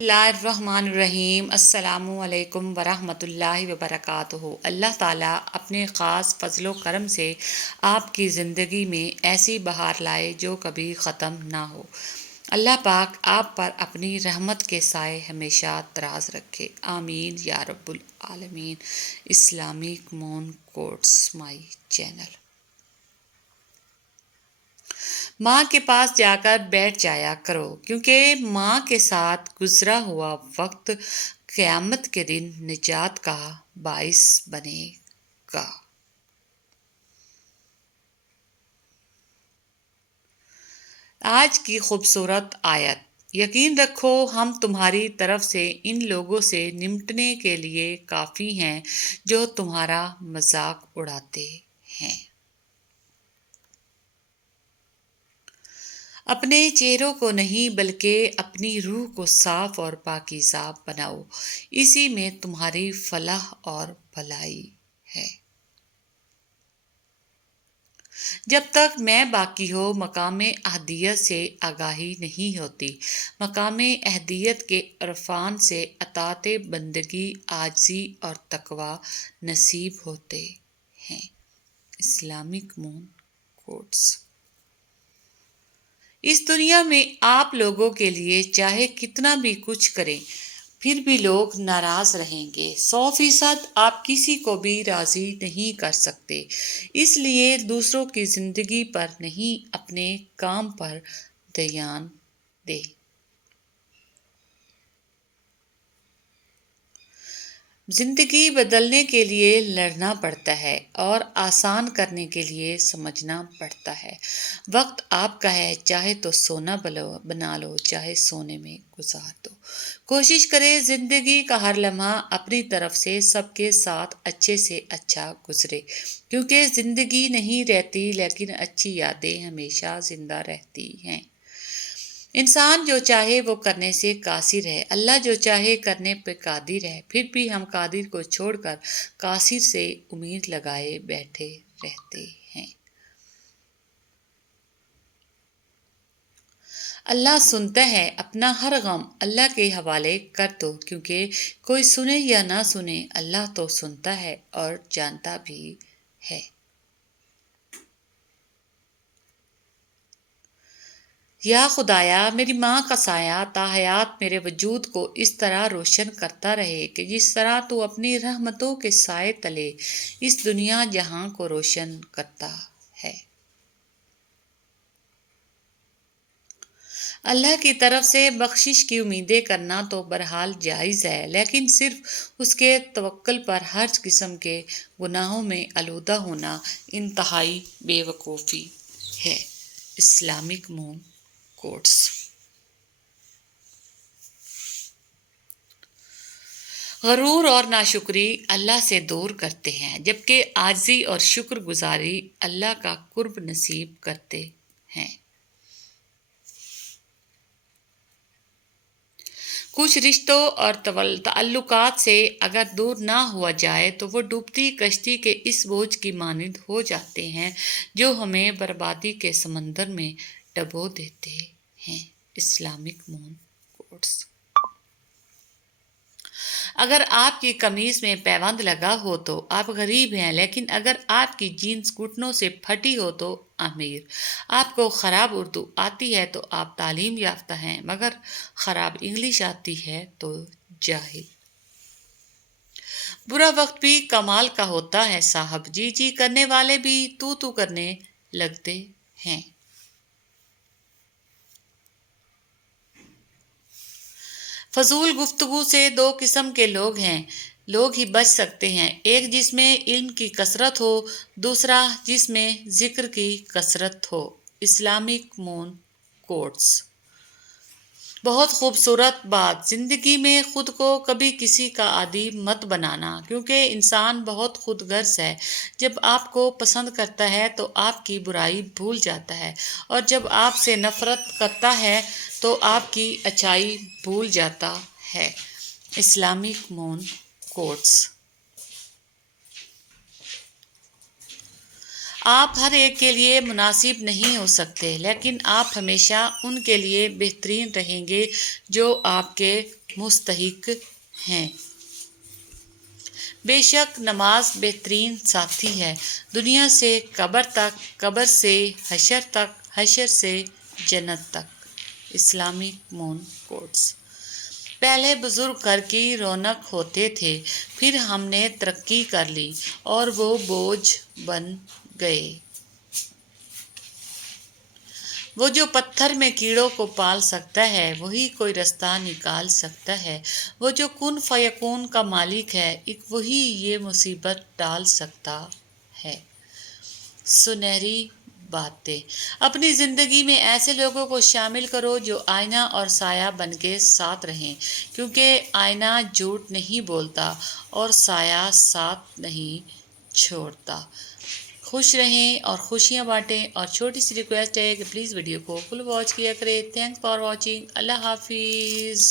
الرحمن الرحیم السلام علیکم ورحمۃ اللہ وبرکاتہ۔ اللہ تعالیٰ اپنے خاص فضل و کرم سے آپ کی زندگی میں ایسی بہار لائے جو کبھی ختم نہ ہو۔ اللہ پاک آپ پر اپنی رحمت کے سائے ہمیشہ دراز رکھے، آمین یا رب العالمین۔ Islamic moon quotes my channel. ماں کے پاس جا کر بیٹھ جایا کرو، کیونکہ ماں کے ساتھ گزرا ہوا وقت قیامت کے دن نجات کا باعث بنے گا۔ آج کی خوبصورت آیت: یقین رکھو ہم تمہاری طرف سے ان لوگوں سے نمٹنے کے لیے کافی ہیں جو تمہارا مذاق اڑاتے ہیں۔ اپنے چہروں کو نہیں بلکہ اپنی روح کو صاف اور پاکیزہ بناؤ، اسی میں تمہاری فلاح اور بھلائی ہے۔ جب تک میں باقی ہو مقام احدیت سے آگاہی نہیں ہوتی۔ مقام احدیت کے عرفان سے اطاعت بندگی، عاجزی اور تقویٰ نصیب ہوتے ہیں۔ Islamic moon quotes. اس دنیا میں آپ لوگوں کے لیے چاہے کتنا بھی کچھ کریں، پھر بھی لوگ ناراض رہیں گے۔ 100% آپ کسی کو بھی راضی نہیں کر سکتے، اس لیے دوسروں کی زندگی پر نہیں اپنے کام پر دھیان دیں۔ زندگی بدلنے کے لیے لڑنا پڑتا ہے اور آسان کرنے کے لیے سمجھنا پڑتا ہے۔ وقت آپ کا ہے، چاہے تو سونا بنا لو، چاہے سونے میں گزار دو۔ کوشش کرے زندگی کا ہر لمحہ اپنی طرف سے سب کے ساتھ اچھے سے اچھا گزرے، کیونکہ زندگی نہیں رہتی لیکن اچھی یادیں ہمیشہ زندہ رہتی ہیں۔ انسان جو چاہے وہ کرنے سے قاصر ہے، اللہ جو چاہے کرنے پہ قادر ہے، پھر بھی ہم قادر کو چھوڑ کر قاصر سے امید لگائے بیٹھے رہتے ہیں۔ اللہ سنتا ہے، اپنا ہر غم اللہ کے حوالے کر دو، کیونکہ کوئی سنے یا نہ سنے اللہ تو سنتا ہے اور جانتا بھی ہے۔ یا خدایا میری ماں کا سایہ تا حیات میرے وجود کو اس طرح روشن کرتا رہے کہ جس طرح تو اپنی رحمتوں کے سائے تلے اس دنیا جہاں کو روشن کرتا ہے۔ اللہ کی طرف سے بخشش کی امیدیں کرنا تو بہرحال جائز ہے، لیکن صرف اس کے توکل پر ہر قسم کے گناہوں میں آلودہ ہونا انتہائی بے وقوفی ہے۔ Islamic moon quotes. غرور اور ناشکری اللہ سے دور کرتے ہیں، جبکہ عاجزی اور شکر گزاری اللہ کا قرب نصیب کرتے ہیں۔ کچھ رشتوں اور تعلقات سے اگر دور نہ ہوا جائے تو وہ ڈوبتی کشتی کے اس بوجھ کی مانند ہو جاتے ہیں جو ہمیں بربادی کے سمندر میں ڈبو دیتے ہیں۔ Islamic moon quotes. اگر آپ کی قمیص میں پیوند لگا ہو تو آپ غریب ہیں، لیکن اگر آپ کی جینس گھٹنوں سے پھٹی ہو تو امیر۔ آپ کو خراب اردو آتی ہے تو آپ تعلیم یافتہ ہیں، مگر خراب انگلش آتی ہے تو جاہل۔ برا وقت بھی کمال کا ہوتا ہے صاحب، جی جی کرنے والے بھی تو کرنے لگتے ہیں۔ فضول گفتگو سے دو قسم کے لوگ ہی بچ سکتے ہیں، ایک جس میں علم کی کثرت ہو، دوسرا جس میں ذکر کی کثرت ہو۔ Islamic moon quotes. بہت خوبصورت بات: زندگی میں خود کو کبھی کسی کا عادی مت بنانا، کیونکہ انسان بہت خود غرض ہے۔ جب آپ کو پسند کرتا ہے تو آپ کی برائی بھول جاتا ہے، اور جب آپ سے نفرت کرتا ہے تو آپ کی اچھائی بھول جاتا ہے۔ Islamic moon quotes. آپ ہر ایک کے لیے مناسب نہیں ہو سکتے، لیکن آپ ہمیشہ ان کے لیے بہترین رہیں گے جو آپ کے مستحق ہیں۔ بے شک نماز بہترین ساتھی ہے، دنیا سے قبر تک، قبر سے حشر تک، حشر سے جنت تک۔ Islamic moon quotes. پہلے بزرگ گھر کی رونق ہوتے تھے، پھر ہم نے ترقی کر لی اور وہ بوجھ بن گئے۔ وہ جو پتھر میں کیڑوں کو پال سکتا ہے وہی کوئی رستہ نکال سکتا ہے۔ وہ جو کن فیکون کا مالک ہے وہی یہ مصیبت ٹال سکتا ہے۔ سنہری باتیں۔ اپنی زندگی میں ایسے لوگوں کو شامل کرو جو آئینہ اور سایہ بن کے ساتھ رہیں، کیونکہ آئینہ جھوٹ نہیں بولتا اور سایہ ساتھ نہیں چھوڑتا۔ خوش رہیں اور خوشیاں بانٹیں، اور چھوٹی سی ریکویسٹ ہے کہ پلیز ویڈیو کو فل واچ کیا کریں۔ Thanks for watching. اللہ حافظ۔